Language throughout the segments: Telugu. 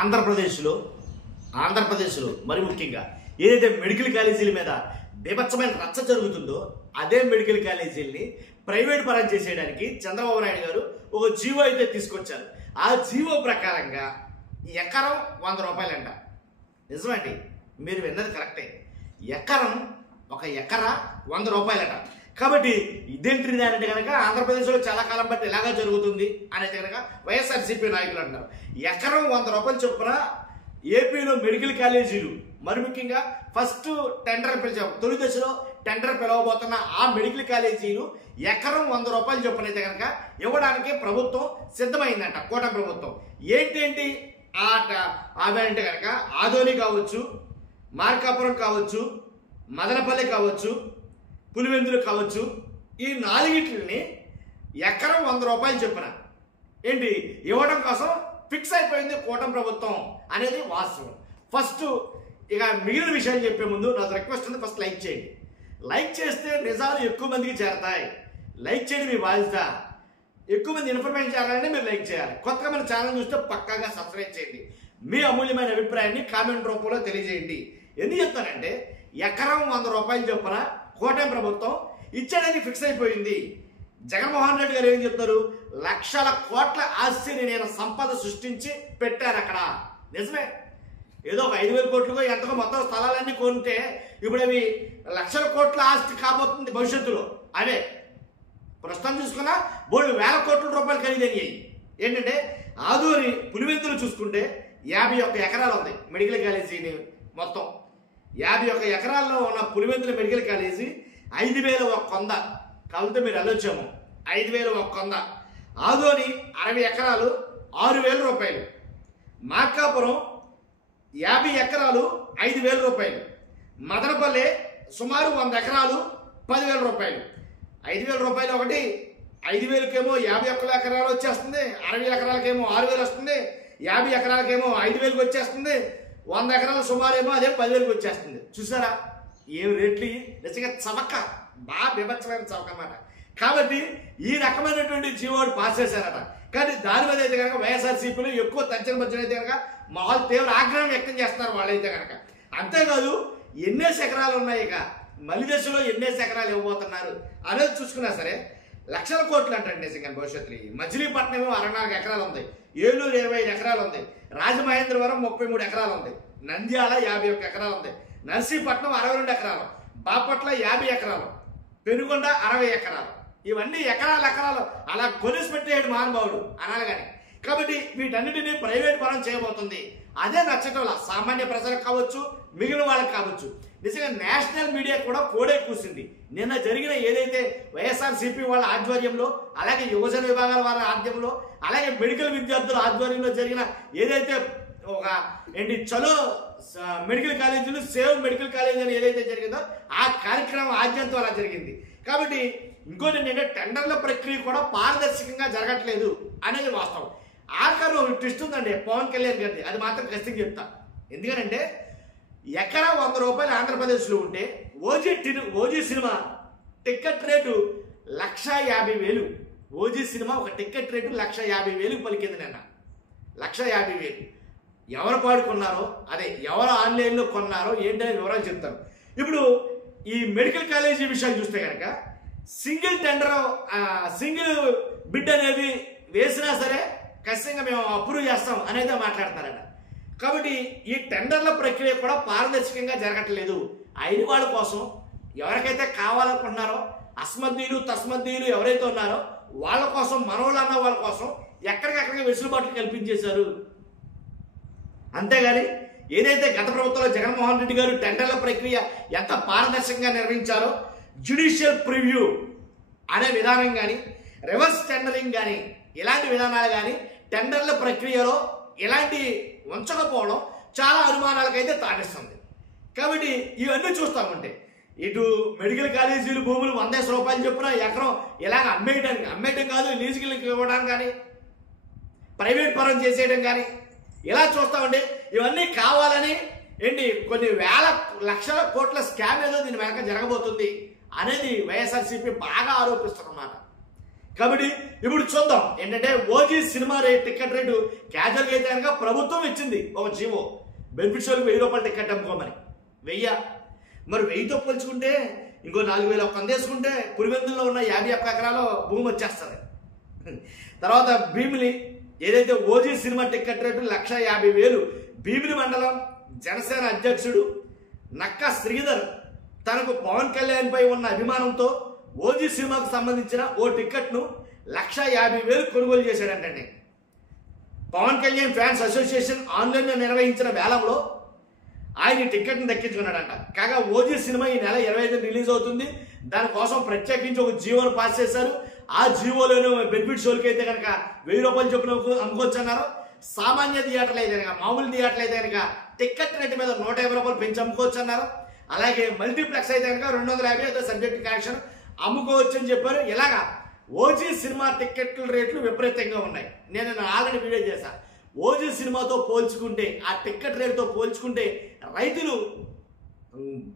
ఆంధ్రప్రదేశ్లో మరి ముఖ్యంగా ఏదైతే మెడికల్ కాలేజీల మీద బీభత్సమైన రచ్చ జరుగుతుందో అదే మెడికల్ కాలేజీల్ని ప్రైవేట్ పరం చేసేయడానికి చంద్రబాబు నాయుడు గారు ఒక జీవో అయితే తీసుకొచ్చారు. ఆ జీవో ప్రకారంగా ఎకరం 100 రూపాయలంట. నిజమండి, మీరు విన్నది కరెక్టే. ఒక ఎకరా 100 రూపాయలట. కాబట్టి ఇదేంటిది అంటే కనుక ఆంధ్రప్రదేశ్లో చాలా కాలం బట్టి ఇలాగా జరుగుతుంది అనేది కనుక వైఎస్ఆర్సీపీ నాయకులు అంటారు. ఎకరం 100 రూపాయలు చొప్పున ఏపీలో మెడికల్ కాలేజీలు మరి ముఖ్యంగా ఫస్ట్ టెండర్ పిలిచాం, తొలి దశలో టెండర్ పిలవబోతున్న ఆ మెడికల్ కాలేజీలు ఎకరం 100 రూపాయలు చొప్పున అయితే కనుక ఇవ్వడానికి ప్రభుత్వం సిద్ధమైందంట, కూటమి ప్రభుత్వం. ఏంటి అవి అంటే కనుక ఆదోని కావచ్చు, మార్కాపురం కావచ్చు, మదనపల్లి కావచ్చు, పులివెందులు కావచ్చు, ఈ 4 ఎకరం 100 రూపాయలు చొప్పున ఇవ్వడం కోసం ఫిక్స్ అయిపోయింది కూటమి ప్రభుత్వం అనేది వాస్తవం. ఫస్ట్ ఇక మిగిలిన విషయాలు చెప్పే ముందు నాకు రిక్వెస్ట్ ఉంది, ఫస్ట్ లైక్ చేయండి. లైక్ చేస్తే నిజాలు ఎక్కువ మందికి చేరతాయి. లైక్ చేయడం మీ బాధ్యత. ఎక్కువ మంది ఇన్ఫర్మేషన్ చేయాలంటే మీరు లైక్ చేయాలి. కొత్తగా మన ఛానల్ చూస్తే పక్కాగా సబ్స్క్రైబ్ చేయండి. మీ అమూల్యమైన అభిప్రాయాన్ని కామెంట్ రూపంలో తెలియజేయండి. ఎందుకు చెప్తానంటే ఎకరం 100 రూపాయలు చొప్పున కూటమి ప్రభుత్వం ఇచ్చేయడానికి ఫిక్స్ అయిపోయింది. జగన్మోహన్ రెడ్డి గారు ఏం చెప్తారు? లక్షల కోట్ల ఆస్తిని నేను సంపద సృష్టించి పెట్టాను అక్కడ. నిజమే, ఏదో ఒక 5,000 కోట్లుగా ఎంతగా మొత్తం స్థలాలన్నీ కొంటే ఇప్పుడు అవి లక్షల కోట్ల ఆస్తి కాబోతుంది భవిష్యత్తులో. అవే ప్రస్తుతం చూసుకున్నా బోళ్ళు 1,000 కోట్ల రూపాయలు ఖరీదయ్యాయి. ఏంటంటే ఆదూరి పులివెందులు చూసుకుంటే 51 ఎకరాలు ఉంది మెడికల్ కాలేజీని. మొత్తం 51 ఎకరాల్లో ఉన్న పులివెందుల మెడికల్ కాలేజీ 5,100 కాబట్టి మీరు వెళ్ళొచ్చాము. 5,100. ఆదోని 60 ఎకరాలు 6,000 రూపాయలు. మార్కాపురం 50 ఎకరాలు 5,000 రూపాయలు. మదనపల్లి సుమారు 100 ఎకరాలు 10,000 రూపాయలు. 5,000 రూపాయలు ఒకటి, 5,000కేమో 51 ఎకరాలు వచ్చేస్తుంది, 60 ఎకరాలకేమో 6,000 వస్తుంది, 50 ఎకరాలకేమో 5,000కి వచ్చేస్తుంది, 100 ఎకరాలు సుమారు ఏమో అదే 10,000కి వచ్చేస్తుంది. చూసారా ఏం రేట్లు? నిజంగా చవక, బాగా బీభత్సమైన చవక అన్నమాట. కాబట్టి ఈ రకమైనటువంటి జీవోడు పాస్ చేశారట. కానీ దాని మీద అయితే కనుక వైఎస్ఆర్సీపీలో ఎక్కువ తర్జన భర్జన అయితే కనుక మామూలు తీవ్ర ఆగ్రహం వ్యక్తం చేస్తున్నారు వాళ్ళైతే కనుక. అంతేకాదు ఎన్నేసి ఎకరాలు ఉన్నాయి, ఇక మలి దశలో ఎన్నేసి ఎకరాలు ఇవ్వబోతున్నారు అనేది చూసుకున్నా సరే లక్షల కోట్లు అంటండి. నిజంగా భవిష్యత్తులో మచిలీపట్నం 64 ఎకరాలు ఉంది, ఏలూరు 25 ఎకరాలు ఉంది, రాజమహేంద్రవరం 33 ఎకరాలు ఉంది, నంద్యాల 51 ఎకరాలు ఉంది, నర్సీపట్నం 62 ఎకరాలు, బాపట్ల 50 ఎకరాలు, పెనుగొండ 60 ఎకరాలు. ఇవన్నీ ఎకరాలు అలా కొనేసి పెట్టేడు మహానుభావుడు అనాలి. కానీ కాబట్టి వీటన్నిటినీ ప్రైవేట్ పరం చేయబోతుంది. అదే నచ్చటంలా సామాన్య ప్రజలకు కావచ్చు, మిగిలిన వాళ్ళకి కావచ్చు. నిజంగా నేషనల్ మీడియా కూడా కోడే కూసింది. నిన్న జరిగిన ఏదైతే వైఎస్ఆర్సీపీ వాళ్ళ ఆధ్వర్యంలో, అలాగే యువజన విభాగాల వాళ్ళ ఆధ్వర్యంలో, అలాగే మెడికల్ విద్యార్థుల ఆధ్వర్యంలో జరిగిన ఏదైతే ఒక చలో మెడికల్ కాలేజీలు సేవ్ మెడికల్ కాలేజీ అని ఏదైతే జరిగిందో ఆ కార్యక్రమం ఆద్యంతం అలా జరిగింది. కాబట్టి ఇంకోటి ఏంటంటే టెండర్ల ప్రక్రియ కూడా పారదర్శకంగా జరగట్లేదు అనేది వాస్తవం. ఆఖరు ట్విస్ట్ ఉందండి పవన్ కళ్యాణ్ గారిది, అది మాత్రం ఖచ్చితంగా చెప్తా. ఎందుకంటే ఎకరా 100 రూపాయలు ఆంధ్రప్రదేశ్లో ఉంటే OG cinema ticket rate 1,50,000. OG cinema ఒక టికెట్ రేటు 1,50,000 పలికింది నిన్న. 1,50,000 ఎవరు పాడుకున్నారో, అదే ఎవరు ఆన్లైన్లో కొన్నారో ఏంటనే వివరాలు చెప్తాను. ఇప్పుడు ఈ మెడికల్ కాలేజీ విషయాలు చూస్తే కనుక సింగిల్ బిడ్ అనేది వేసినా సరే ఖచ్చితంగా మేము అప్రూవ్ చేస్తాం అనేది మాట్లాడుతున్నారట. కాబట్టి ఈ టెండర్ల ప్రక్రియ కూడా పారదర్శకంగా జరగట్లేదు. అయిన వాళ్ళ కోసం ఎవరికైతే కావాలనుకుంటున్నారో అస్మద్దీలు తస్మద్దీలు ఎవరైతే ఉన్నారో వాళ్ళ కోసం, మనోళ్ళు అన్న వాళ్ళ కోసం ఎక్కడికక్కడికి వెసులుబాట్లు కల్పించేశారు. అంతేగాని ఏదైతే గత ప్రభుత్వంలో జగన్మోహన్ రెడ్డి గారు టెండర్ల ప్రక్రియ ఎంత పారదర్శకంగా నిర్వహించారో, జ్యుడిషియల్ ప్రివ్యూ అనే విధానం కానీ, రివర్స్ టెండరింగ్ కానీ, ఇలాంటి విధానాలు కానీ టెండర్ల ప్రక్రియలో ఇలాంటి ఉంచకపోవడం చాలా అనుమానాలకైతే తాటిస్తుంది. కాబట్టి ఇవన్నీ చూస్తామంటే ఇటు మెడికల్ కాలేజీలు భూములు 100 రూపాయలు చొప్పున ఎకరం ఇలాగ అమ్మేయడం కాదు, లీజుకి ఇవ్వడం కానీ, ప్రైవేట్ పరం చేసేయడం కానీ ఇలా చూస్తామంటే ఇవన్నీ కావాలని కొన్ని లక్షల కోట్ల స్కామ్ ఏదో దీని వెనక జరగబోతుంది అనేది వైఎస్ఆర్సీపీ బాగా ఆరోపిస్తున్నమాట. కాబట్టి ఇప్పుడు చూద్దాం ఏంటంటే ఓజీ సినిమా టికెట్ రేటు క్యాజువల్గా అయితే కనుక ప్రభుత్వం ఇచ్చింది ఒక జీవో, బెనిఫిట్ షోకి 1000 రూపాయలు టికెట్ అమ్ముకోమని. 1000 మరి 1000తో పోల్చుకుంటే ఇంకో 4000 ఒక్క వేసుకుంటే పులివెందుల్లో ఉన్న 51 ఎకరాల భూమి వచ్చేస్తుంది. తర్వాత భీమిలి ఏదైతే OG cinema ticket rate 1,50,000. Bheemili మండలం జనసేన అధ్యక్షుడు నక్కా శ్రీధర్ తనకు పవన్ కళ్యాణ్ పై ఉన్న అభిమానంతో ఓజీ సినిమాకు సంబంధించిన ఓ టికెట్ను 1,50,000 కొనుగోలు చేశాడంటండి. పవన్ కళ్యాణ్ ఫ్యాన్స్ అసోసియేషన్ ఆన్లైన్లో నిర్వహించిన వేలంలో ఆయన టికెట్ని దక్కించుకున్నాడంట. కాగా ఓజీ సినిమా ఈ నెల 25 రిలీజ్ అవుతుంది. దానికోసం ప్రత్యేకించి ఒక జీవోను పాస్ చేశారు. ఆ జీవోలోనే బెనిఫిట్ షోలకి అయితే కనుక 1000 రూపాయలు చొప్పున అమ్ముకోవచ్చు అన్నారు. సామాన్య థియేటర్లు అయితే కనుక, మామూలు థియేటర్లు అయితే కనుక టికెట్ రేటు మీద 150 రూపాయలు పెంచి అమ్ముకోవచ్చు అన్నారు. అలాగే మల్టీప్లెక్స్ అయితే కనుక 250 సబ్జెక్ట్ కలెక్షన్ అమ్ముకోవచ్చు అని చెప్పారు. ఇలాగా ఓజీ సినిమా టికెట్ల రేట్లు విపరీతంగా ఉన్నాయి. నేను ఆల్రెడీ వీడియో చేశాను. ఓజీ సినిమాతో పోల్చుకుంటే, ఆ టికెట్ రేటుతో పోల్చుకుంటే రైతులు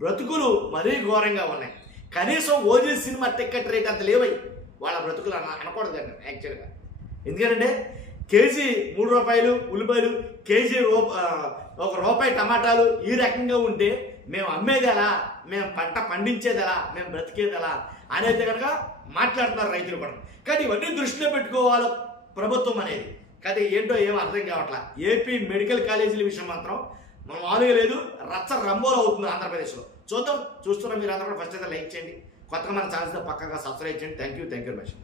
బ్రతుకులు మరీ ఘోరంగా ఉన్నాయి. కనీసం ఓజీ సినిమా టికెట్ రేట్ అంత లేవై వాళ్ళ బ్రతుకులు అనకూడదు అండి యాక్చువల్గా. ఎందుకంటే కేజీ 3 రూపాయలు ఉల్లిపాయలు, కేజీ ₹1 టమాటాలు ఈ రకంగా ఉంటే మేము అమ్మేది ఎలా, మేము పంట పండించేది ఎలా, మేము బ్రతికేది ఎలా అనేది కనుక మాట్లాడుతున్నారు రైతులు కూడా. కానీ ఇవన్నీ దృష్టిలో పెట్టుకోవాలి ప్రభుత్వం అనేది. కానీ ఏంటో ఏమో అర్థం కావట్లా. ఏపీ మెడికల్ కాలేజీల విషయం మాత్రం మనం మామూలుగా లేదు, రచ్చ రంబోలు అవుతుంది ఆంధ్రప్రదేశ్లో. చూద్దాం. చూస్తున్నాం మీరు అందరూ కూడా ఫస్ట్ అయితే లైక్ చేయండి, కొత్తగా మన ఛానల్స్ పక్కగా సబ్స్క్రైబ్ చేయండి. Thank you very much.